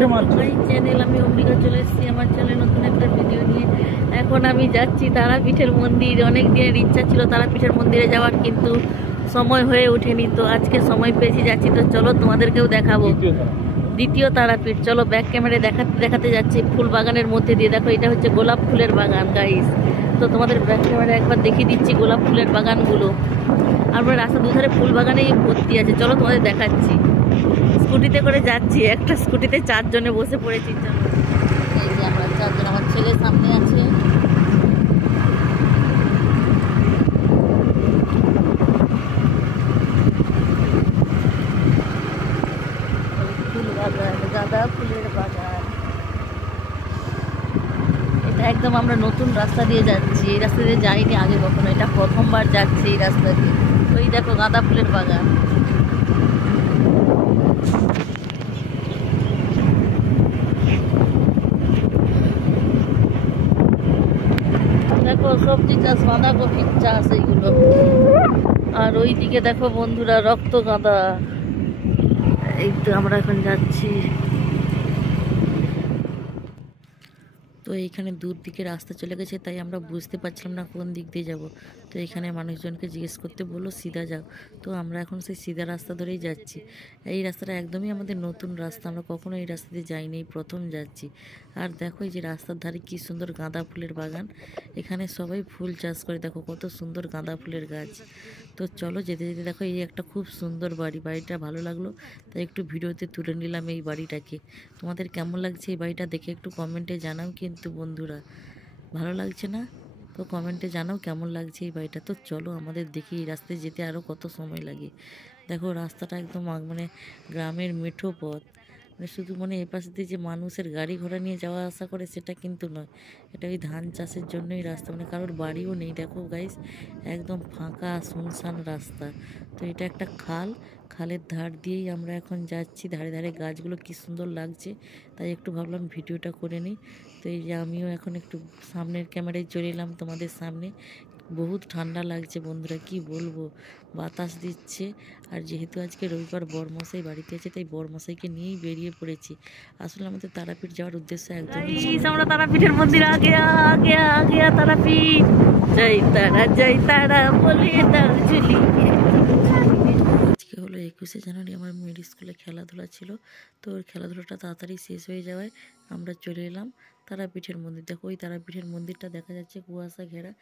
Channel আমি অম্বিকা চলে এসেছি আমার চ্যানেলে নতুন একটা ভিডিও নিয়ে। এখন আমি যাচ্ছি তারাপীঠের মন্দির। অনেক দিনের ইচ্ছা ছিল তারাপীঠের মন্দিরে যাওয়ার, কিন্তু সময় হয়ে ওঠেনি। তো আজকে সময় পেয়েছি, যাচ্ছি। তো চলো তোমাদেরকেও দেখাবো দ্বিতীয় তারাপীঠ। চলো ব্যাক ক্যামেরায় দেখাতে দেখাতে যাচ্ছি ফুল বাগানের মধ্যে দিয়ে। দেখো এটা হচ্ছে গোলাপ ফুলের বাগান গাইস। তো তোমাদের ব্যাক ক্যামেরায় একবার দেখিয়ে দিচ্ছি গোলাপ ফুলের বাগানগুলো। আমরা রাস্তা দুধারে ফুল বাগানেই ভর্তি আছে। চলো তোমাদের দেখাচ্ছি। স্কুটিতে করে যাচ্ছি, একটা স্কুটিতে 4 জনে বসে পড়েছি। এই যে আমরা 4 জন, আমার ছেলে সামনে আছে। ফুল বাগান, গাঁদা ফুলের বাগান। এটা একদম আমরা নতুন রাস্তা দিয়ে যাচ্ছি। এই রাস্তা দিয়ে যাইনি আগে কখনো, এটা প্রথমবার যাচ্ছি এই রাস্তা দিয়ে। ওই দেখো গাঁদা ফুলের বাগান। দেখো সবজি চাষ, বাঁধাকপির চাষ এইগুলো। আর ওইদিকে দেখো বন্ধুরা রক্ত গাঁদা। এই তো আমরা এখন যাচ্ছি। তো এইখানে দূর দিকে রাস্তা চলে গেছে, তাই আমরা বুঝতে পারছিলাম না কোন দিক দিয়ে যাব। তো এখানে মানুষজনকে জিজ্ঞেস করতে বললো সিধা যাও। তো আমরা এখন সেই সিধা রাস্তা ধরেই যাচ্ছি। এই রাস্তাটা একদমই আমাদের নতুন রাস্তা, আমরা কখনো এই রাস্তা দিয়ে যাইনি, এই প্রথম যাচ্ছি। আর দেখো এই যে রাস্তার ধারে কি সুন্দর গাঁদা ফুলের বাগান। এখানে সবাই ফুল চাষ করে, দেখো কত সুন্দর গাঁদা ফুলের গাছ। তো চলো যেতে যেতে দেখো এই একটা খুব সুন্দর বাড়ি। বাড়িটা ভালো লাগলো, তাই একটু ভিডিওতে তুলে নিলাম এই বাড়িটাকে। তোমাদের কেমন লাগছে এই বাড়িটা দেখে একটু কমেন্টে জানাও কিন্তু বন্ধুরা। ভালো লাগছে না? তো কমেন্টে জানাও কেমন লাগছে এই বাড়িটা। তো চলো আমাদের দেখি এই রাস্তায় যেতে আরও কত সময় লাগে। দেখো রাস্তাটা একদম মানে গ্রামের মেঠো পথ। মানে শুধু মানে এপাশ দিয়ে যে মানুষের গাড়ি ঘোড়া নিয়ে যাওয়া আসা করে সেটা কিন্তু নয়। এটা ওই ধান চাষের জন্যই রাস্তা, মানে কারোর বাড়িও নেই। দেখো গাইস একদম ফাঁকা শুনশান রাস্তা। তো এটা একটা খাল, খালের ধার দিয়েই আমরা এখন যাচ্ছি। ধারে ধারে গাছগুলো কি সুন্দর লাগছে, তাই একটু ভাবলাম ভিডিওটা করে নিই। তো এই যে আমিও এখন একটু সামনের ক্যামেরায় চলে এলাম তোমাদের সামনে। বহুত ঠান্ডা লাগছে বন্ধুরা, কি বলবো, বাতাস দিচ্ছে। আর যেহেতু আজকে রবিবার বরমশাই বাড়িতে আছে, তাই বরমশাইকে নিয়েই বেরিয়ে পড়েছি। আসলে আমাদের তারাপীঠ যাওয়ার উদ্দেশ্য একদমই আমরা তারাপীঠের মন্দির আগে আগে আগে তারাপীঠ। জয় তারা বলে দার্জিলি। আজকে হলো 21শে জানুয়ারি, আমার মেয়ের স্কুলে খেলাধুলা ছিল। তো ওর খেলাধুলাটা তাড়াতাড়ি শেষ হয়ে যাওয়ায় আমরা চলে এলাম তারাপীঠের মন্দির। দেখো ওই তারাপীঠের মন্দিরটা দেখা যাচ্ছে কুয়াশা ঘেরা,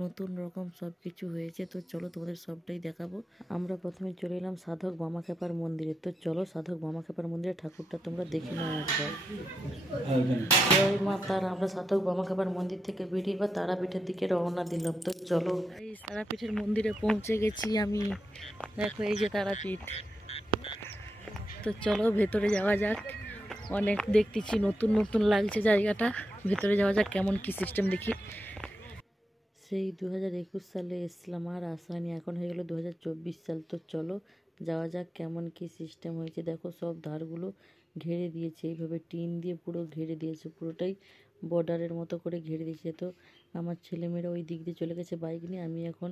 নতুন রকম সব কিছু হয়েছে। তো চলো তোমাদের সবটাই দেখাবো। আমরা প্রথমে চলে এলাম সাধক বামাখ্যাপার মন্দিরে। তো চলো সাধক বামাখ্যাপার মন্দিরে ঠাকুরটা তোমরা দেখে নাও একবার। জয় মা তারা। আমরা সাধক বামাখ্যাপার মন্দির থেকে বেরিয়ে বা তারাপীঠের দিকে রওনা দিলাম। তো চলো এই তারাপীঠের মন্দিরে পৌঁছে গেছি আমি। দেখো এই যে তারাপীঠ। তো চলো ভেতরে যাওয়া যাক। অনেক দেখতেছি নতুন নতুন লাগছে জায়গাটা। ভেতরে যাওয়া যাক কেমন কি সিস্টেম দেখি। সেই 2021 সালে এসলাম, আর আসানি, এখন হয়ে গেল 2024 সাল। তো চলো যাওয়া যাক কেমন কি সিস্টেম হয়েছে। দেখো সব ধারগুলো ঘেরে দিয়েছে, এইভাবে টিন দিয়ে পুরো ঘেরে দিয়েছে, পুরোটাই বর্ডারের মতো করে ঘিরে দিয়েছে। তো আমার ছেলেমেয়েরা ওই দিক দিয়ে চলে গেছে বাইক নিয়ে, আমি এখন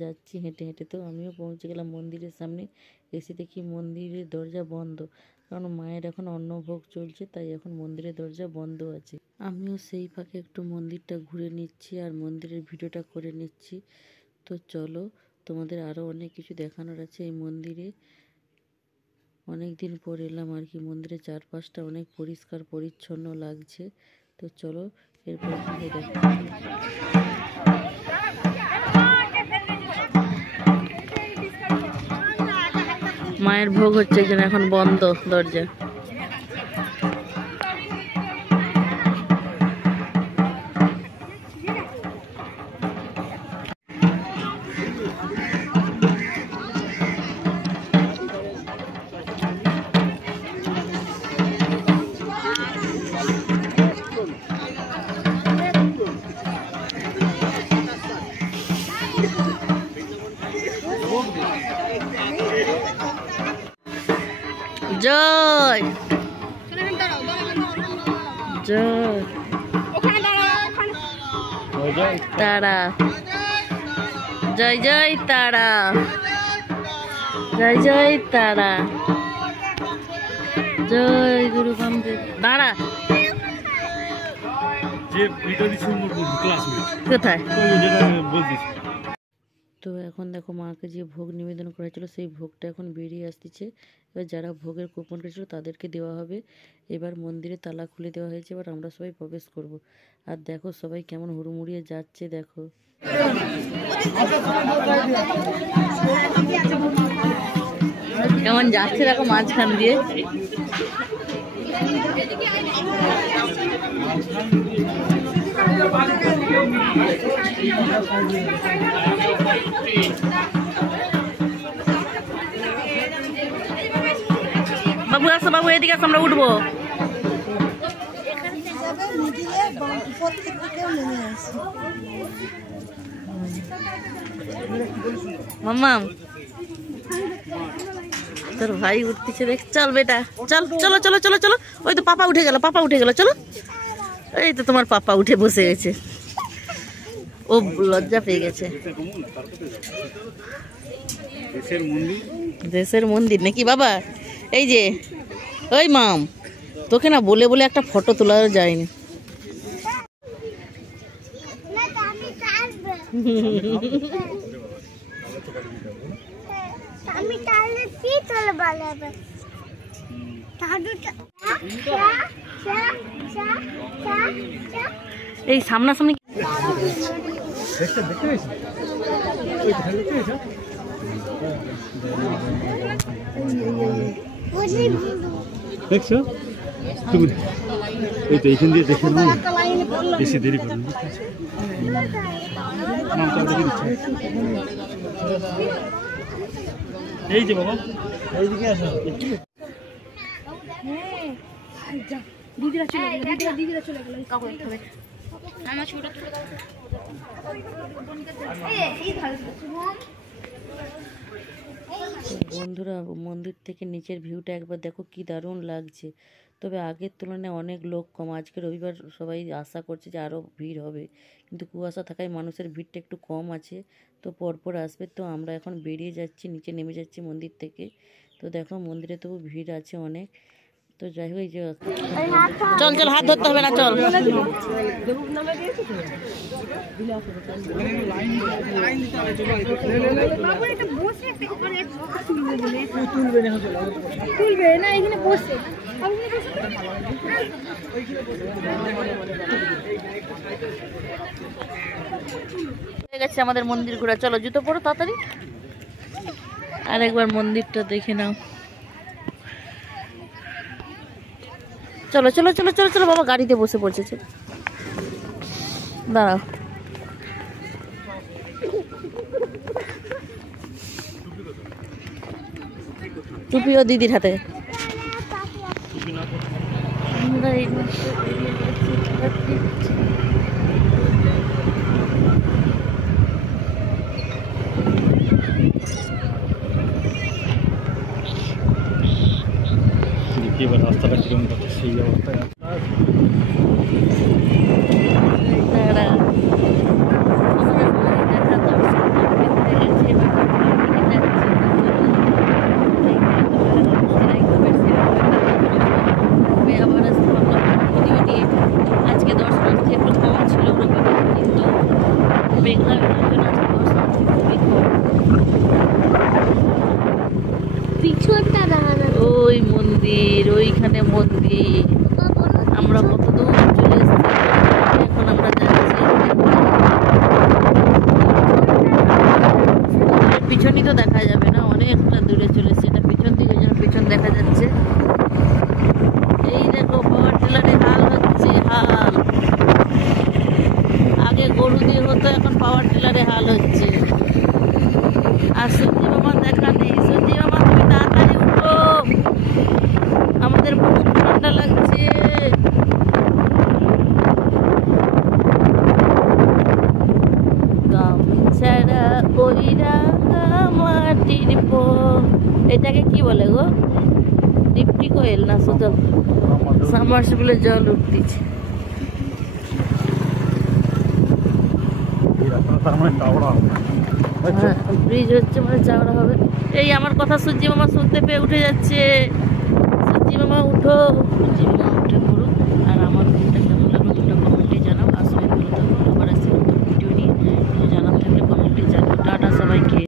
যাচ্ছি হেঁটে হেঁটে। তো আমিও পৌঁছে গেলাম মন্দিরের সামনে। এসে দেখি মন্দিরের দরজা বন্ধ, কারণ মায়ের এখন অন্নভোগ চলছে, তাই এখন মন্দিরের দরজা বন্ধ আছে। আমিও সেই ফাঁকে একটু মন্দিরটা ঘুরে নিচ্ছি আর মন্দিরের ভিডিওটা করে নিচ্ছি। তো চলো তোমাদের আরও অনেক কিছু দেখানোর আছে এই মন্দিরে। অনেক দিন পর এলাম আর কি। মন্দিরের চারপাশটা অনেক পরিষ্কার পরিচ্ছন্ন লাগছে। তো চলো এরপর মায়ের ভোগ হচ্ছে, যেন এখন বন্ধ দরজা। জয় জয় তারা, জয় জয় তারা, জয় জয় তারা, জয় গুরু বামদেব। দাঁড়া, কোথায়? তো এখন দেখো মাকে যে ভোগ নিবেদন করা ছিল সেই ভোগটা এখন বেরিয়ে আসতেছে। এবার যারা ভোগের কুপন করেছিল তাদেরকে দেওয়া হবে। এবার মন্দিরে তালা খুলে দেওয়া হয়েছে, এবার আমরা সবাই প্রবেশ করব। আর দেখো সবাই কেমন হুড়মুড়িয়ে যাচ্ছে দেখো। কেমন যাচ্ছে দেখো মাঝখান দিয়ে। বাবু আসো, বাবু এদিকে আসো, আমরা উঠবো। মাম্মাম তোর ভাই উঠতেছে দেখ। চল বেটা চল, চলো চলো চলো চলো। ওই তো পাপা উঠে গেল, পাপা উঠে গেল, চলো। এই তো তোমার পাপা উঠে বসে গেছে, ও লজ্জা পেয়ে গেছে। দেশের মন্দির নাকি বাবা? এই যে ওই মাম, তোকে না বলে বলে একটা ফটো তোলা যায়নি। এই সামনাসামনি দেখছো তুমি? এই তো এইখান দিয়ে দেখে নাও, বেশি দেরি করো না। এই যে বাবা এইদিকে আসো। দিদিরা চলে গেল, দিদিরা চলে গেল। আমার ছোট বন্ধুরা, মন্দির থেকে নিচের ভিউটা একবার দেখো কি দারুণ লাগছে। তবে আগের তুলনায় অনেক লোক কম। আজকে রবিবার, সবাই আশা করছে যে আরও ভিড় হবে, কিন্তু কুয়াশা থাকায় মানুষের ভিড়টা একটু কম আছে। তো পরপর আসবে। তো আমরা এখন বেরিয়ে যাচ্ছি, নিচে নেমে যাচ্ছি মন্দির থেকে। তো দেখো মন্দিরে তবু ভিড় আছে অনেক। তো যাই হোক, এই যে চল চল, হাত ধরতে হবে না, চল। হয়ে গেছে আমাদের মন্দির ঘোরা। চলো জুতো পরো তাড়াতাড়ি, আর একবার মন্দিরটা দেখে নাও। চলো চলো চলো চলো চলো, বাবা গাড়িতে বসে পড়ছে। দাঁড়াও, টুপিও দিদির হাতে। এবার রাস্তাটা কিরকম করছে সেই অবস্থায়। আজকে দর্শনার্থী একটু কম ছিল, কিন্তু মেঘলা দর্শনার্থী ওই মন্দির, ওইখানে মন্দির। আমরা কত দূর চলে এসেছি, এখন আমরা যাচ্ছি। পিছনই তো দেখা যাবে না, অনেকটা দূরে চলেছে। এটা পিছন দিকে যেন পিছন দেখা যাচ্ছে। এই দেখো পাওয়ার টিলারে হাল হচ্ছে, হাল। আগে গরু দিয়ে হতো, এখন পাওয়ার টিলারে হাল হচ্ছে। আর সূর্যি মামা দেখা নেই। সূর্যি মামা তুমি তাড়াতাড়ি উঠো, আমাদের বহুত ঠান্ডা লাগছে। গামছাড়া ওই রাঙা মাটির এটাকে কি বলে গো? ডিপটি কোয়েল না সোজল? সাবমার্সিবলের জল উঠতেছে। ব্রিজ হচ্ছে মানে চাওড়া হবে। এই আমার কথা সূর্যি মামা শুনতে পেয়ে উঠে যাচ্ছে। সূর্যি মামা উঠো, পুঞ্জি মামা